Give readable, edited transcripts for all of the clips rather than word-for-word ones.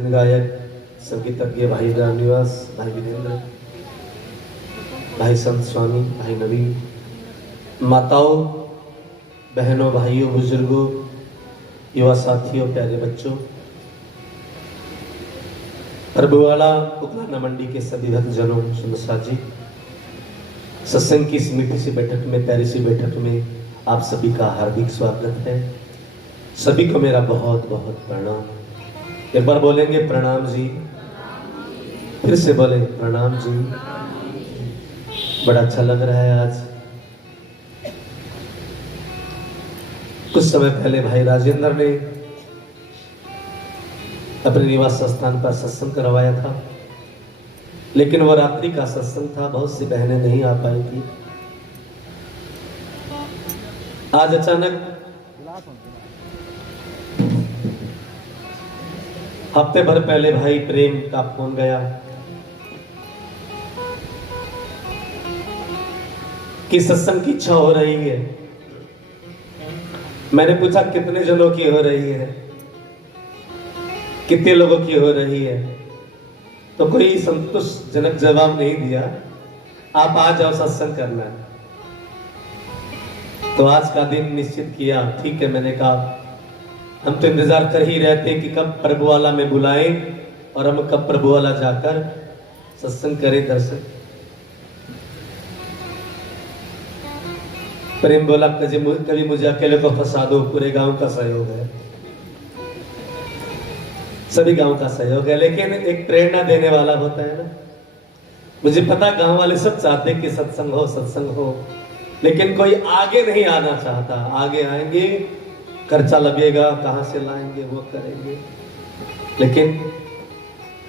गायक संगीतज्ञ भाई रामनिवास, भाई वीरेंद्र, भाई संत स्वामी, भाई नवीन, माताओं, बहनों, भाइयों, बुजुर्गों, युवा साथियों, प्यारे बच्चों, प्रभुवाला उकलाना मंडी के सभी भक्तजनों, सुनसा जी, सत्संग की इस मीठी सी बैठक में, प्यारी सी बैठक में आप सभी का हार्दिक स्वागत है। सभी को मेरा बहुत बहुत प्रणाम। एक बार बोलेंगे प्रणाम जी, फिर से बोले प्रणाम जी। बड़ा अच्छा लग रहा है। आज कुछ समय पहले भाई राजेंद्र ने अपने निवास स्थान पर सत्संग करवाया था, लेकिन वह रात्रि का सत्संग था, बहुत सी बहनें नहीं आ पाई थी। आज अचानक हफ्ते भर पहले भाई प्रेम का फोन गया कि सत्संग की इच्छा हो रही है। मैंने पूछा कितने जनों की हो रही है, कितने लोगों की हो रही है, तो कोई संतोषजनक जवाब नहीं दिया। आप आ जाओ, सत्संग करना है। तो आज का दिन निश्चित किया। ठीक है, मैंने कहा हम तो इंतजार कर ही रहते हैं कि कब प्रभुवाला में बुलाएं और हम कब प्रभुवाला जाकर सत्संग करें, दर्शन। प्रेम बोला कभी मुझे अकेले को फंसा दो, पूरे गांव का सहयोग है, सभी गांव का सहयोग है, लेकिन एक प्रेरणा देने वाला होता है ना। मुझे पता गांव वाले सब चाहते कि सत्संग हो, सत्संग हो, लेकिन कोई आगे नहीं आना चाहता। आगे आएंगे, खर्चा लगेगा, कहां से लाएंगे, वो करेंगे। लेकिन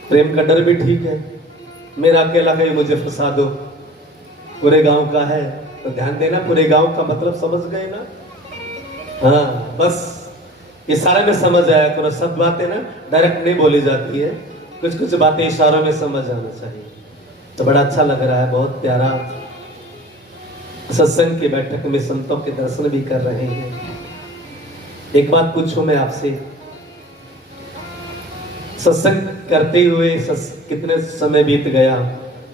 प्रेम का डर भी ठीक है। मेरा अकेला कहीं मुझे फंसा दो, पूरे गांव का है तो ध्यान देना, पूरे गांव का मतलब समझ गए ना। हाँ, बस इशारे में समझ आया करो। सब बातें ना डायरेक्ट नहीं बोली जाती है, कुछ कुछ बातें इशारों में समझ आना चाहिए। तो बड़ा अच्छा लग रहा है, बहुत प्यारा सत्संग की बैठक में संतों के दर्शन भी कर रहे हैं। एक बात पूछूं मैं आपसे, सत्संग करते हुए कितने समय बीत गया,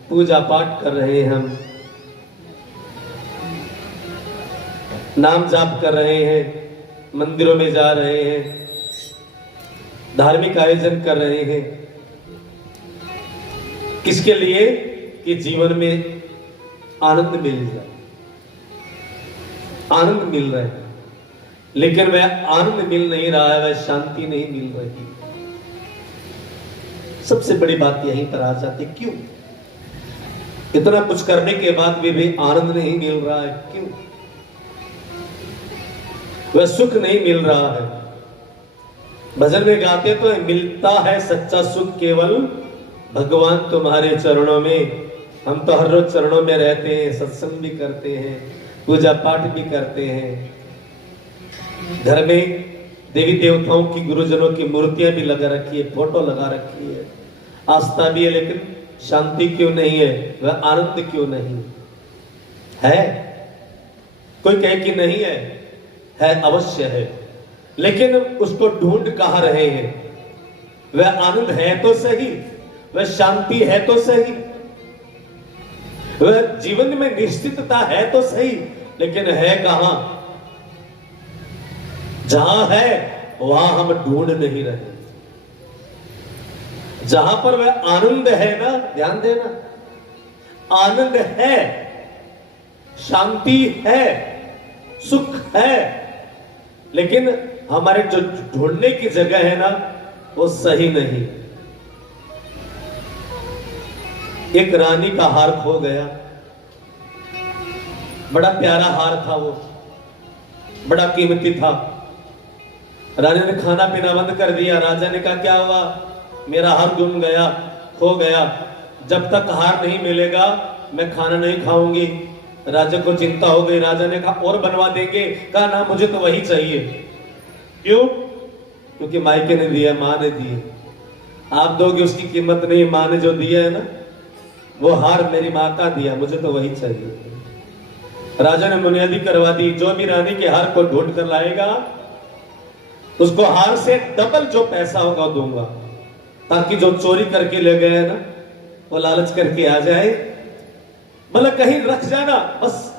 पूजा पाठ कर रहे हैं हम, नाम जाप कर रहे हैं, मंदिरों में जा रहे हैं, धार्मिक आयोजन कर रहे हैं, किसके लिए? कि जीवन में आनंद मिल जाए। आनंद मिल रहा है, लेकिन वह आनंद मिल नहीं रहा है, वह शांति नहीं मिल रही। सबसे बड़ी बात यहीं पर आ जाती, क्यों? इतना कुछ करने के बाद भी आनंद नहीं मिल रहा है, क्यों? वह सुख नहीं मिल रहा है। भजन में गाते तो मिलता है सच्चा सुख केवल भगवान तुम्हारे चरणों में। हम तो हर रोज चरणों में रहते हैं, सत्संग भी करते हैं, पूजा पाठ भी करते हैं, घर में देवी देवताओं की, गुरुजनों की मूर्तियां भी लगा रखी है, फोटो लगा रखी है, आस्था भी है, लेकिन शांति क्यों नहीं है? वह आनंद क्यों नहीं है? कोई कहे कि नहीं है, अवश्य है, लेकिन उसको ढूंढ कहां रहे हैं? वह आनंद है तो सही, वह शांति है तो सही, वह जीवन में निश्चितता है तो सही, लेकिन है कहां? जहां है वहां हम ढूंढ नहीं रहे। जहां पर वह आनंद है ना, ध्यान देना, आनंद है, शांति है, सुख है, लेकिन हमारे जो ढूंढने की जगह है ना, वो सही नहीं। एक रानी का हार खो गया, बड़ा प्यारा हार था, वो बड़ा कीमती था। रानी ने खाना पीना बंद कर दिया। राजा ने कहा क्या हुआ? मेरा हार गुम गया, खो गया, जब तक हार नहीं मिलेगा मैं खाना नहीं खाऊंगी। राजा को चिंता हो गई। राजा ने कहा और बनवा देंगे? कहा ना, मुझे तो वही चाहिए। क्यों? क्योंकि मायके ने दिया, माँ ने दिए। आप दोगे उसकी कीमत नहीं, माँ ने जो दिया है ना, वो हार मेरी माता दिया, मुझे तो वही चाहिए। राजा ने बुनियादी करवा दी। जो भी रानी के हार को ढूंढ कर लाएगा, उसको हार से डबल जो पैसा होगा दूंगा। ताकि जो चोरी करके ले गए ना वो लालच करके आ जाए, मतलब कहीं रख जाना, बस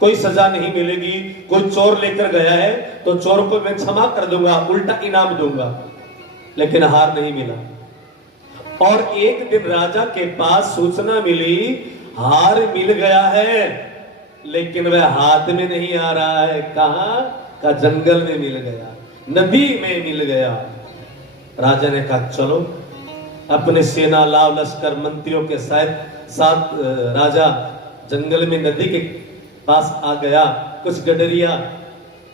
कोई सजा नहीं मिलेगी। कोई चोर लेकर गया है तो चोर को मैं क्षमा कर दूंगा, उल्टा इनाम दूंगा, लेकिन हार नहीं मिला। और एक दिन राजा के पास सूचना मिली हार मिल गया है, लेकिन वह हाथ में नहीं आ रहा है। कहां का? जंगल में मिल गया, नदी में मिल गया। राजा ने कहा चलो, अपने सेना लाव लश्कर मंत्रियों के साथ राजा जंगल में नदी के पास आ गया। कुछ गडरिया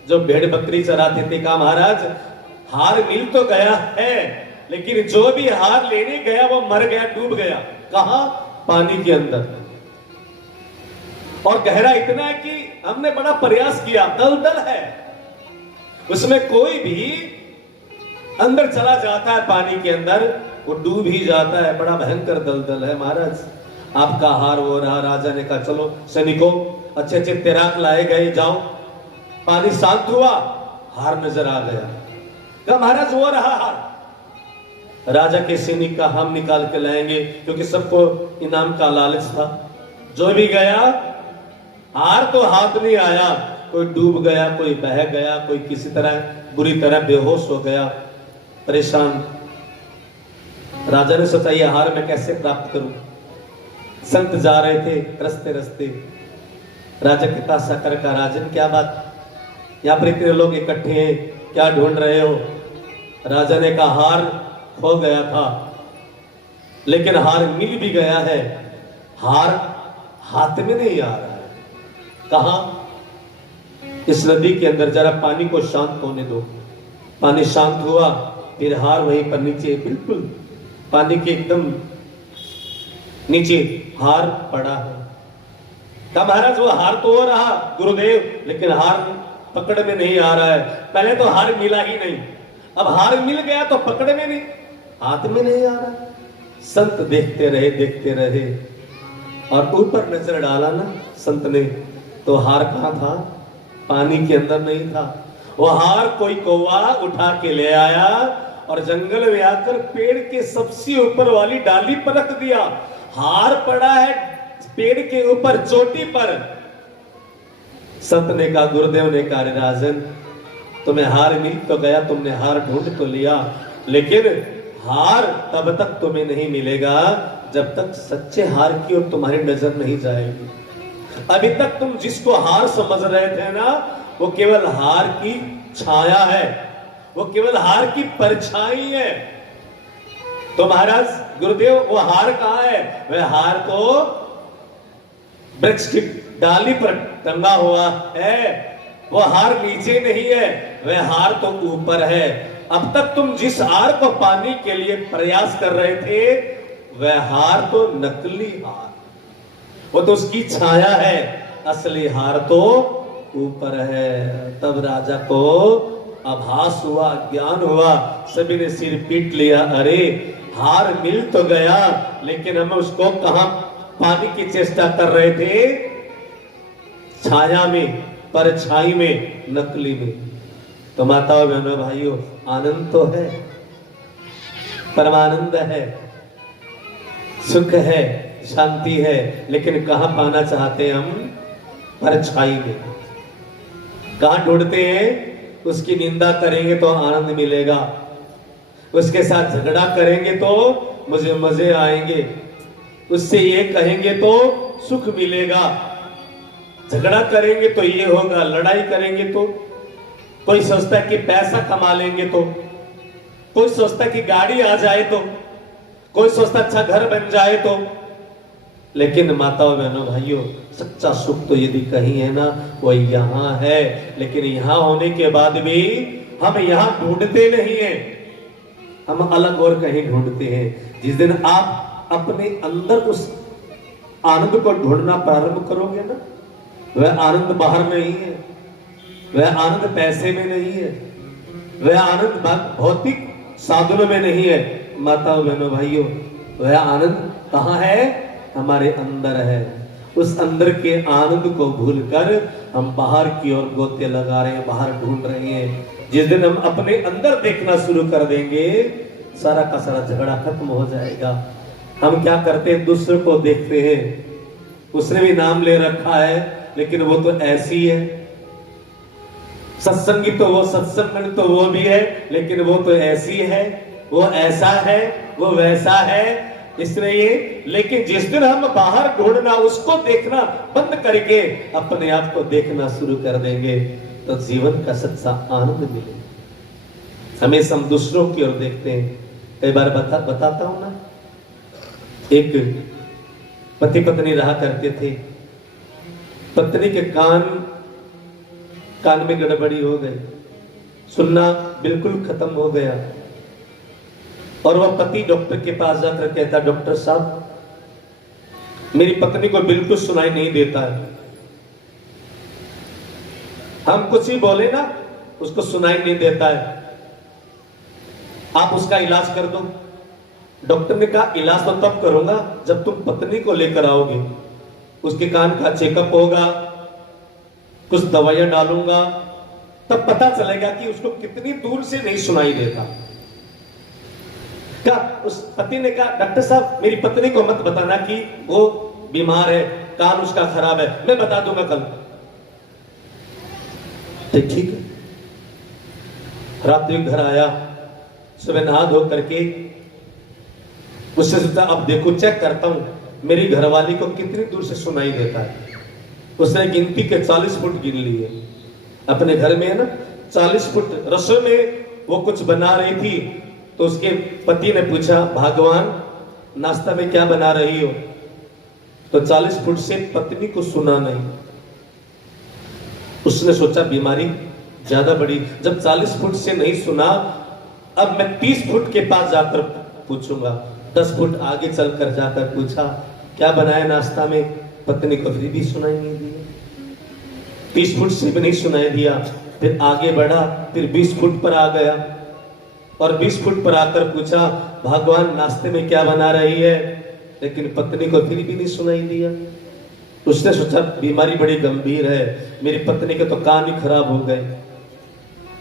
जो भेड़ बकरी चराते थे कहा महाराज हार मिल तो गया है, लेकिन जो भी हार लेने गया वो मर गया, डूब गया। कहा? पानी के अंदर, और गहरा इतना है कि हमने बड़ा प्रयास किया, दलदल है उसमें, कोई भी अंदर चला जाता है पानी के अंदर वो डूब ही जाता है, बड़ा भयंकर दलदल है। महाराज आपका हार हो रहा। राजा ने कहा चलो सैनिकों, अच्छे अच्छे तैराक लाए गए, जाओ। पानी शांत हुआ, हार नजर आ गया। कहा महाराज वो रहा हार। राजा के सैनिक का हम निकाल के लाएंगे, क्योंकि सबको इनाम का लालच था। जो भी गया हार तो हाथ नहीं आया, कोई डूब गया, कोई बह गया, कोई किसी तरह बुरी तरह बेहोश हो गया, परेशान। राजा ने सोचा ये हार मैं कैसे प्राप्त करूं। संत जा रहे थे रस्ते रस्ते, राजा के पास आकर कहा राजन क्या बात, यहाँ पर इतने लोग इकट्ठे हैं, क्या ढूंढ रहे हो? राजा ने कहा हार खो गया था, लेकिन हार मिल भी गया है, हार हाथ में नहीं आ रहा है। कहा? इस नदी के अंदर, जरा पानी को शांत होने दो। पानी शांत हुआ, फिर हार वहीं पर नीचे, बिल्कुल पानी के एकदम नीचे हार पड़ा है। कहा महाराज वो हार तो हो रहा गुरुदेव, लेकिन हार पकड़ में नहीं आ रहा है। पहले तो हार मिला ही नहीं, अब हार मिल गया तो पकड़ में नहीं, हाथ में नहीं आ रहा। संत देखते रहे, और ऊपर नजर डाला ना संत ने, तो हार कहां था? पानी के अंदर नहीं था। वो हार कोई कौवा उठा के ले आया और जंगल में आकर पेड़ के सबसे ऊपर वाली डाली पर रख दिया। हार पड़ा है पेड़ के ऊपर चोटी पर। संत ने कहा, गुरुदेव ने कहा राजन तुम्हें हार मिल तो गया, तुमने हार ढूंढ तो लिया, लेकिन हार तब तक तुम्हें नहीं मिलेगा जब तक सच्चे हार की ओर तुम्हारी नजर नहीं जाएगी। अभी तक तुम जिसको हार समझ रहे थे ना, वो केवल हार की छाया है, वो केवल हार की परछाई है। तो महाराज गुरुदेव वो हार कहां है? वह हार तो वृक्ष की डाली पर टंगा हुआ है, वो हार नीचे नहीं है, वह हार तो ऊपर है। अब तक तुम जिस हार को पाने के लिए प्रयास कर रहे थे, वह हार तो नकली हार, वो तो उसकी छाया है, असली हार तो ऊपर है। तब राजा को आभास हुआ, ज्ञान हुआ, सभी ने सिर पीट लिया। अरे हार मिल तो गया, लेकिन हम उसको कहां पाने की चेष्टा कर रहे थे? छाया में, परछाई में, नकली में। तो माताओं बहनों भाइयों, आनंद तो है, परमानंद है, सुख है, शांति है, लेकिन कहां पाना चाहते हैं हम? परछाई में। कहां ढूंढते हैं? उसकी निंदा करेंगे तो आनंद मिलेगा, उसके साथ झगड़ा करेंगे तो मुझे मजे आएंगे, उससे ये कहेंगे तो सुख मिलेगा, झगड़ा करेंगे तो ये होगा, लड़ाई करेंगे तो कोई सोचता है कि पैसा कमा लेंगे, तो कोई सोचता है कि गाड़ी आ जाए, तो कोई सोचता अच्छा घर बन जाए। तो लेकिन माताओं बहनों भाइयों, सच्चा सुख तो यदि कहीं है ना, वो यहाँ है। लेकिन यहाँ होने के बाद भी हम यहाँ ढूंढते नहीं हैं, हम अलग और कहीं ढूंढते हैं। जिस दिन आप अपने अंदर उस आनंद को ढूंढना प्रारंभ करोगे ना, वह आनंद बाहर नहीं है, वह आनंद पैसे में नहीं है, वह आनंद भौतिक साधनों में नहीं है। माताओं बहनों भाइयों, वह आनंद कहाँ है? हमारे अंदर है। उस अंदर के आनंद को भूलकर हम बाहर की ओर गोते लगा रहे हैं, बाहर ढूंढ रहे हैं। जिस दिन हम अपने अंदर देखना शुरू कर देंगे, सारा का सारा झगड़ा खत्म हो जाएगा। हम क्या करते हैं, दूसरे को देखते हैं, उसने भी नाम ले रखा है लेकिन वो तो ऐसी है, सत्संगी तो वो, सत्संग तो वो भी है लेकिन वो तो ऐसी है, वो ऐसा है, वो वैसा है, इसलिए। लेकिन जिस दिन हम बाहर ढूंढना, उसको देखना बंद करके अपने आप को देखना शुरू कर देंगे तो जीवन का सच्चा आनंद मिलेगा। हमेशा हम दूसरों की ओर देखते हैं। कई बार बताता हूं ना, एक पति पत्नी रहा करते थे। पत्नी के कान में गड़बड़ी हो गई, सुनना बिल्कुल खत्म हो गया, और वह पति डॉक्टर के पास जाकर कहता, डॉक्टर साहब मेरी पत्नी को बिल्कुल सुनाई नहीं देता है, हम कुछ ही बोले ना उसको सुनाई नहीं देता है, आप उसका इलाज कर दो। डॉक्टर ने कहा, इलाज तो तब करूंगा जब तुम पत्नी को लेकर आओगे, उसके कान का चेकअप होगा, कुछ दवाइयां डालूंगा, तब पता चलेगा कि उसको कितनी दूर से नहीं सुनाई देता। क्या उस पति ने कहा, डॉक्टर साहब मेरी पत्नी को मत बताना कि वो बीमार है, कान उसका खराब है, मैं बता दूंगा कल। ठीक है। रात्रि घर आया, सुबह नहा धो करके उससे सोचा अब देखो चेक करता हूं मेरी घरवाली को कितनी दूर से सुनाई देता है। उसने गिनती के 40 फुट गिन लिए अपने घर में, है ना 40 फुट। रसोई में वो कुछ बना रही थी तो उसके पति ने पूछा, भगवान नाश्ता में क्या बना रही हो? तो 40 फुट से पत्नी को सुना नहीं। उसने सोचा बीमारी ज्यादा बड़ी, जब 40 फुट से नहीं सुना, अब मैं 30 फुट के पास जाकर पूछूंगा। 10 फुट आगे चलकर जाकर पूछा, क्या बनाया नाश्ता में? पत्नी को फिर भी सुनाई नहीं दिया। 30 फुट से भी नहीं सुनाई दिया। फिर आगे बढ़ा, फिर 20 फुट पर आ गया और 20 फुट पर आकर पूछा, भगवान नाश्ते में क्या बना रही है? लेकिन पत्नी को फिर भी नहीं सुनाई दिया। उसने सोचा बीमारी बड़ी गंभीर है, मेरी पत्नी के तो कान ही खराब हो गए।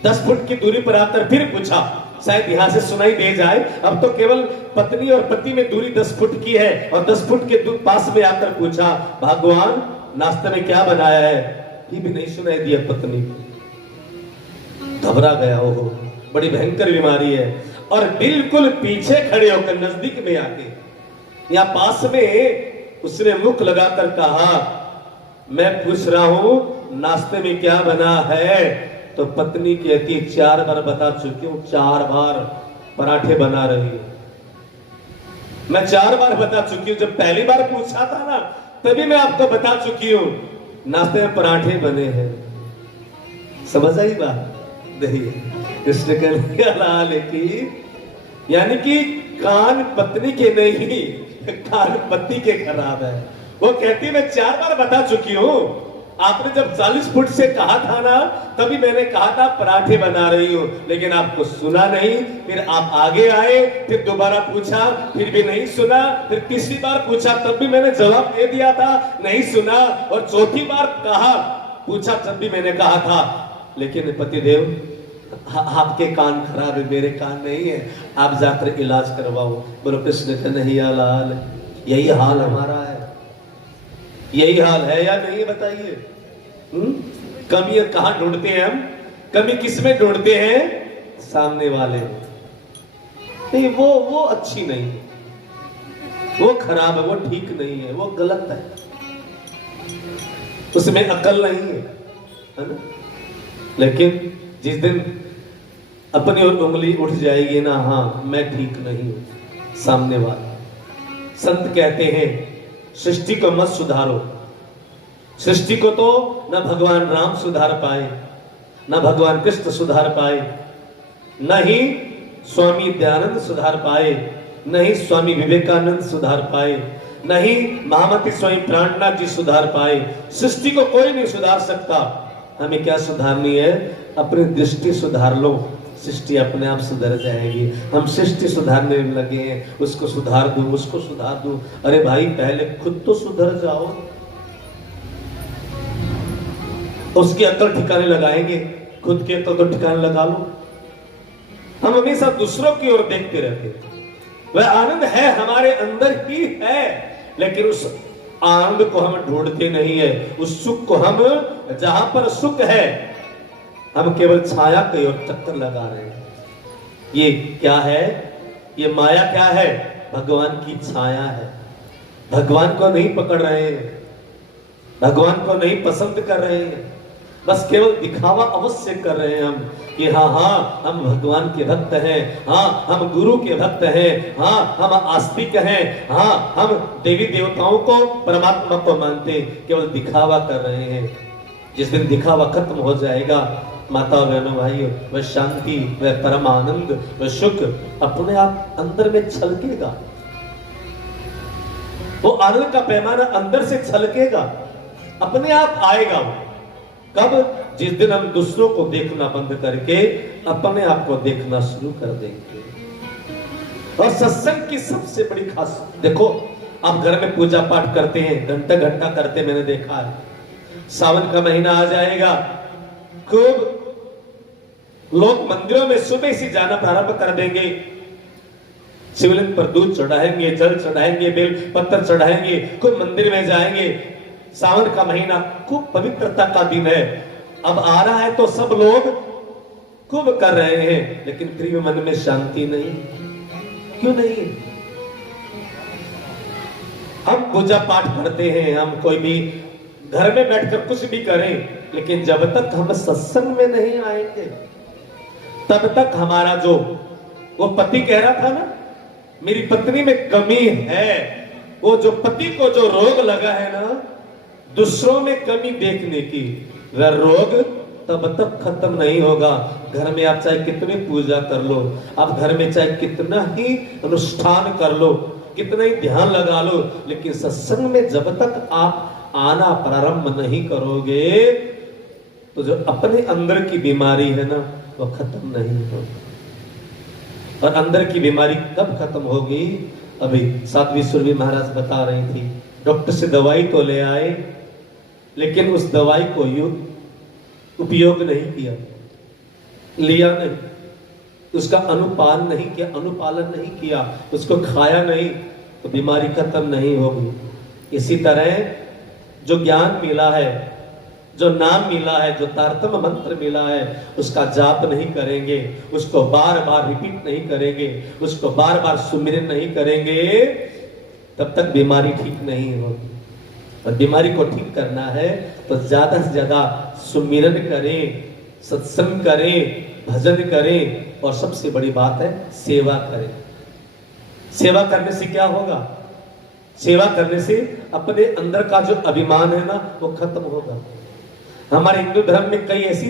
10 फुट की दूरी पर आकर फिर पूछा, शायद यहां से सुनाई दे जाए। अब तो केवल पत्नी और पति में दूरी 10 फुट की है, और 10 फुट के पास में आकर पूछा, भगवान नाश्ते में क्या बनाया है? ये भी नहीं सुनाई दिया पत्नी को। घबरा गया, ओहो बड़ी भयंकर बीमारी है। और बिल्कुल पीछे खड़े होकर नजदीक में आके या पास में उसने मुख लगाकर कहा, मैं पूछ रहा हूं नाश्ते में क्या बना है? तो पत्नी कहती, 4 बार बता चुकी हूं, 4 बार पराठे बना रही है। मैं 4 बार बता चुकी हूं, जब पहली बार पूछा था ना तभी मैं आपको बता चुकी हूं, नाश्ते में पराठे बने हैं। समझ आई बात? देखिए कृष्ण कन्हैया लाल की, यानी कि कान पत्नी के नहीं, कान पति के खराब है। वो कहती मैं 4 बार बता चुकी हूं, आपने जब 40 फुट से कहा था ना तभी मैंने कहा था पराठे बना रही हूं, लेकिन आपको सुना नहीं। फिर आप आगे आए, फिर दोबारा पूछा, फिर भी नहीं सुना। फिर तीसरी बार पूछा, तब भी मैंने जवाब दे दिया था, नहीं सुना। और चौथी बार कहा, पूछा, तब भी मैंने कहा था, लेकिन पतिदेव आपके कान खराब है, मेरे कान नहीं है, आप जाकर इलाज करवाओ। बोलो कृष्ण कन्हैया लाल। यही हाल हमारा है, यही हाल है या नहीं बताइए? कमी कहां ढूंढते हैं हम? कमी किसमें ढूंढते हैं? सामने वाले नहीं, वो अच्छी नहीं, वो खराब है, वो ठीक नहीं है, वो गलत है, उसमें अकल नहीं है ना? लेकिन जिस दिन अपनी ओर उंगली उठ जाएगी ना, हाँ मैं ठीक नहीं हूं, सामने वाला। संत कहते हैं सृष्टि को मत सुधारो। सृष्टि को तो न भगवान राम सुधार पाए, न भगवान कृष्ण सुधार पाए, न ही स्वामी दयानंद सुधार पाए, न ही स्वामी विवेकानंद सुधार पाए, न ही महामती स्वामी प्राणनाथ जी सुधार पाए। सृष्टि को कोई नहीं सुधार सकता। हमें क्या सुधारनी है? अपनी दृष्टि सुधार लो, सृष्टि अपने आप सुधर जाएगी। हम सृष्टि सुधारने में लगे हैं, उसको सुधार दूं, उसको सुधार दूं। अरे भाई पहले खुद तो सुधर जाओ, उसकी अकल ठिकाने लगाएंगे, खुद की अकल तो ठिकाने लगा लो। हम हमेशा दूसरों की ओर देखते रहते हैं। वह आनंद है हमारे अंदर ही है, लेकिन उस आनंद को हम ढूंढते नहीं है। उस सुख को हम, जहां पर सुख है, हम केवल छाया की ओर चक्कर लगा रहे हैं। ये क्या है? ये माया क्या है? भगवान की छाया है। भगवान को नहीं पकड़ रहे हैं, भगवान को नहीं पसंद कर रहे हैं, बस केवल दिखावा अवश्य कर रहे हैं हम कि हाँ हम भगवान के भक्त हैं, हाँ हम गुरु के भक्त हैं, हाँ हम आस्तिक हैं, हाँ हम देवी देवताओं को, परमात्मा को मानते हैं। केवल दिखावा कर रहे हैं। जिस दिन दिखावा खत्म हो जाएगा माता बहनों भाइयों, वह शांति, वह परम आनंद, वह सुख अपने आप अंदर में छलकेगा। वो आनंद का पैमाना अंदर से छलकेगा, अपने आप आएगा। वो कब? जिस दिन हम दूसरों को देखना बंद करके अपने आप को देखना शुरू कर देंगे। और सत्संग की सबसे बड़ी खास, देखो आप घर में पूजा पाठ करते हैं, घंटा घंटा करते, मैंने देखा है। सावन का महीना आ जाएगा, खूब लोग मंदिरों में सुबह से जाना प्रारंभ कर देंगे। शिवलिंग पर दूध चढ़ाएंगे, जल चढ़ाएंगे, बेल पत्थर चढ़ाएंगे, खूब मंदिर में जाएंगे। सावन का महीना खूब पवित्रता का दिन है। अब आ रहा है तो सब लोग खूब कर रहे हैं, लेकिन फिर भी मन में शांति नहीं। क्यों नहीं? हम पूजा पाठ करते हैं, हम कोई भी घर में बैठकर कुछ भी करें, लेकिन जब तक हम सत्संग में नहीं आएंगे तब तक हमारा जो, वो पति कह रहा था ना, मेरी पत्नी में कमी है, वो जो पति को जो रोग लगा है ना दूसरों में कमी देखने की, वह रोग तब तक खत्म नहीं होगा। घर में आप चाहे कितनी पूजा कर लो, आप घर में चाहे कितना ही अनुष्ठान कर लो, कितना ही ध्यान लगा लो, लेकिन सत्संग में जब तक आप आना प्रारंभ नहीं करोगे तो जो अपने अंदर की बीमारी है ना वो खत्म नहीं होगी। और अंदर की बीमारी कब खत्म होगी? अभी साध्वी सुरभि महाराज बता रही थी, डॉक्टर से दवाई तो ले आए, लेकिन उस दवाई को उपयोग नहीं किया, लिया नहीं, उसका अनुपालन नहीं किया, अनुपालन नहीं किया, उसको खाया नहीं, तो बीमारी खत्म नहीं होगी। इसी तरह जो ज्ञान मिला है, जो नाम मिला है, जो तारतम्य मंत्र मिला है, उसका जाप नहीं करेंगे, उसको बार बार रिपीट नहीं करेंगे, उसको बार बार सुमिरन नहीं करेंगे, तब तक बीमारी ठीक नहीं होगी। और बीमारी को ठीक करना है तो ज्यादा से ज्यादा सुमिरन करें, सत्संग करें, भजन करें, और सबसे बड़ी बात है सेवा करें। सेवा करने से क्या होगा? सेवा करने से अपने अंदर का जो अभिमान है ना वो खत्म होगा। हमारे हिंदू धर्म में कई ऐसी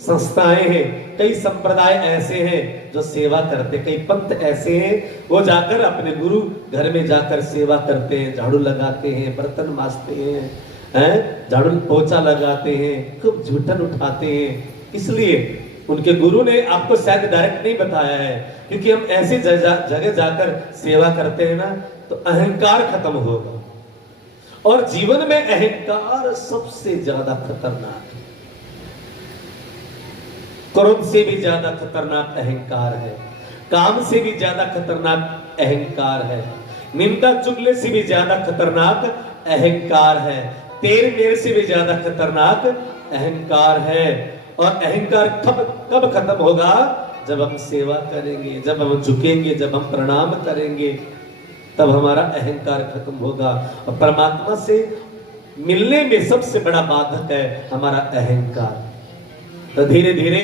संस्थाएं हैं, कई संप्रदाय ऐसे हैं जो सेवा करते, कई पंथ ऐसे हैं वो जाकर अपने गुरु घर में जाकर सेवा करते हैं, झाड़ू लगाते हैं, बर्तन मांजते हैं, झाड़ू पोछा लगाते हैं, खूब झूठन उठाते हैं। इसलिए उनके गुरु ने आपको शायद डायरेक्ट नहीं बताया है, क्योंकि हम ऐसी जगह जाकर सेवा करते हैं ना तो अहंकार खत्म होगा। और जीवन में अहंकार सबसे ज्यादा खतरनाक है। क्रोध से भी ज्यादा खतरनाक अहंकार है, काम से भी ज्यादा खतरनाक अहंकार है, निंदा चुगली से भी ज्यादा खतरनाक अहंकार है, तेर मेर से भी ज्यादा खतरनाक अहंकार है। और अहंकार कब खत्म होगा? जब हम सेवा करेंगे, जब हम झुकेंगे, जब हम प्रणाम करेंगे, तब हमारा अहंकार खत्म होगा। और परमात्मा से मिलने में सबसे बड़ा बाधक है हमारा अहंकार। तो धीरे धीरे